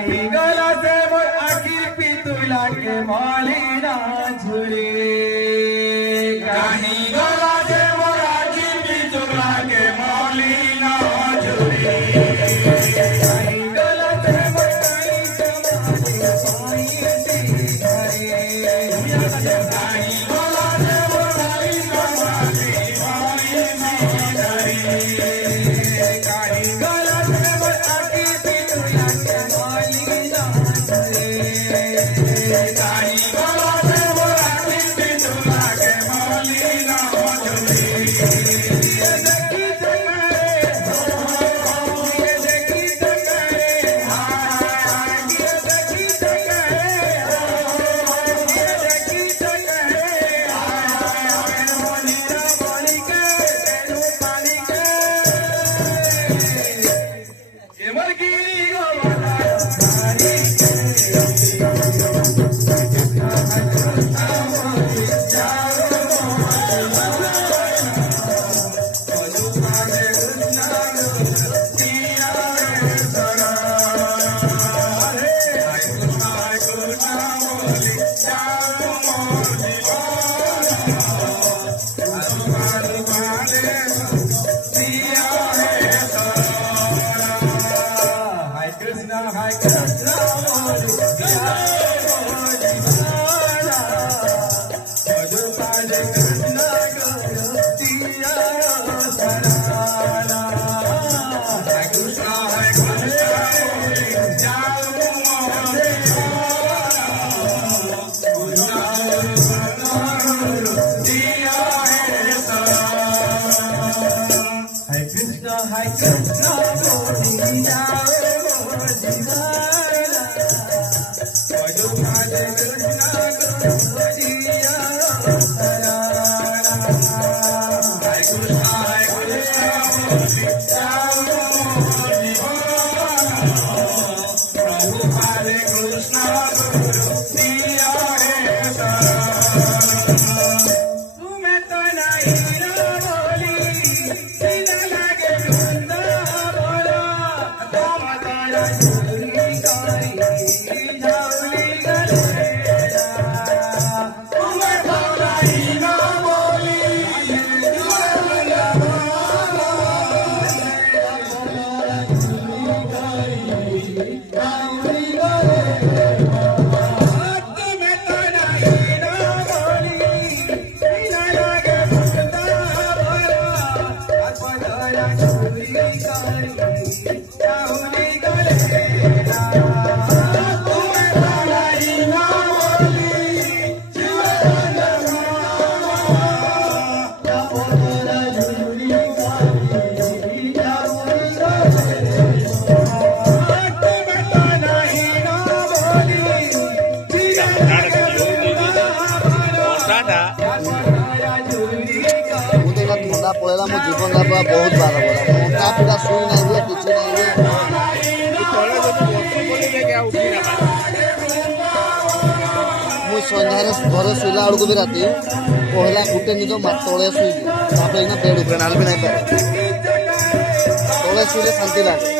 কাহি গলাতে মোর আখির পিতুলাকে মলি না ঝুলি কাহি গলাতে মোর আখির পিতুলাকে মলি না ঝুলি কাহি গলাতে মোর কাহি জমানে পাইতে ঘরে কাহি গলাতে মোর কাহি জমানে পাইতে ঘরে কাহি গলাতে মোর আখির পিতুলাকে মলি না ঝুলি কাহি গলাতে মোর আখির পিতুলাকে মলি না ঝুলি দেখি এবার কি ଥଣ୍ଡା ପଳେଇଲା ମୋ ଜୀବନଟା ପୁରା ବହୁତ ବାର ପଡ଼ିଲା ଥଣ୍ଡା ପୁରା ଶୁଇ ନାହିଁ ହୁଏ କିଛି ନାହିଁ ହୁଏ ମୁଁ ସନ୍ଧ୍ୟାରେ ଘରେ ଶୋଇଲା ବେଳକୁ ବି ରାତି ପହିଲା ଗୋଟେ ନିଦ ତଳେ ଶୋଇବି ତାପରେ ଏଇନା ବେଡ୍ ଉପରେ ନାଲ ବି ନାହିଁ ପାରେ ତଳେ ଶୋଇଲେ ଶାନ୍ତି ଲାଗେ